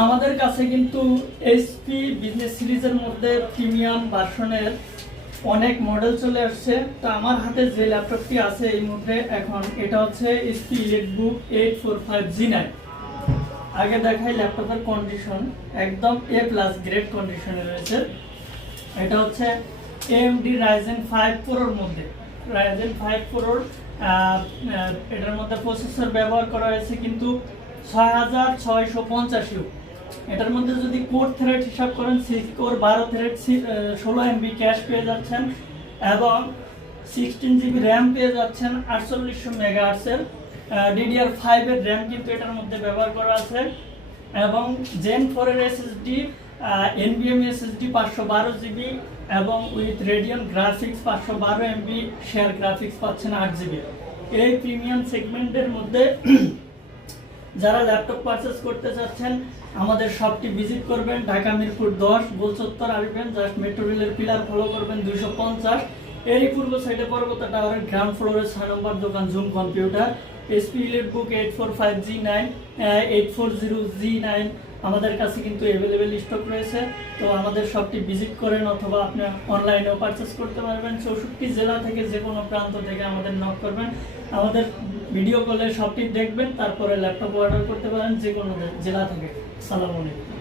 আমাদের কাছে কিন্তু এইচপি বিজনেস সিরিজের মধ্যে প্রিমিয়াম ভার্সনের অনেক মডেল চলে আসছে। তো আমার হাতে যে ল্যাপটপটি আছে এই মুহূর্তে এখন, এটা হচ্ছে এইচপি ইলিটবুক 845G9। আগে দেখাই ল্যাপটপের কন্ডিশন, একদম A+ গ্রেড কন্ডিশনে রয়েছে। এটা হচ্ছে AMD Ryzen 5 Proর মধ্যে, Ryzen 5 Proর এটার মধ্যে প্রসেসর ব্যবহার করা হয়েছে কিন্তু 6650। এটার মধ্যে যদি কোর থ্রেড হিসাব করেন 6 কোর 12 থ্রেড 16 MB ক্যাশ পেয়ে যাচ্ছেন এবং 16 GB র্যাম পেয়ে যাচ্ছেন। 4800 মেগাহার্টজের DDR5 এর র্যাম কিন্তু এটার মধ্যে ব্যবহার করা আছে এবং Gen 4 এর SSD NVMe SSD 512 GB এবং with Radeon graphics 512 MB share graphics পাচ্ছেন 8 GB। এই প্রিমিয়াম সেগমেন্টের মধ্যে যারা ল্যাপটপ পারচেস করতে চাচ্ছেন আমাদের শপটি ভিজিট করবেন। ঢাকা মিরপুর 10 গোলচত্বর আসবেন, জাস্ট মেট্রো রেলের পিলার ফলো করবেন 250। এরই পূর্ব সাইডে পর্বত টাওয়ারের গ্রাউন্ড ফ্লোরে 6 নম্বর দোকান zoom computer. HP EliteBook 845G9 840G9 আমাদের কাছে কিন্তু অ্যাভেলেবেল স্টক রয়েছে। তো আমাদের শপটি ভিজিট করেন অথবা আপনি অনলাইনেও পারচেস করতে পারবেন। 64 জেলা থেকে যে কোনো প্রান্ত থেকে আমাদের নক করবেন, আমাদের ভিডিও কলে শপটি দেখবেন, তারপরে ল্যাপটপ অর্ডার করতে পারেন যে কোনো জেলা থেকে। আসসালামু আলাইকুম।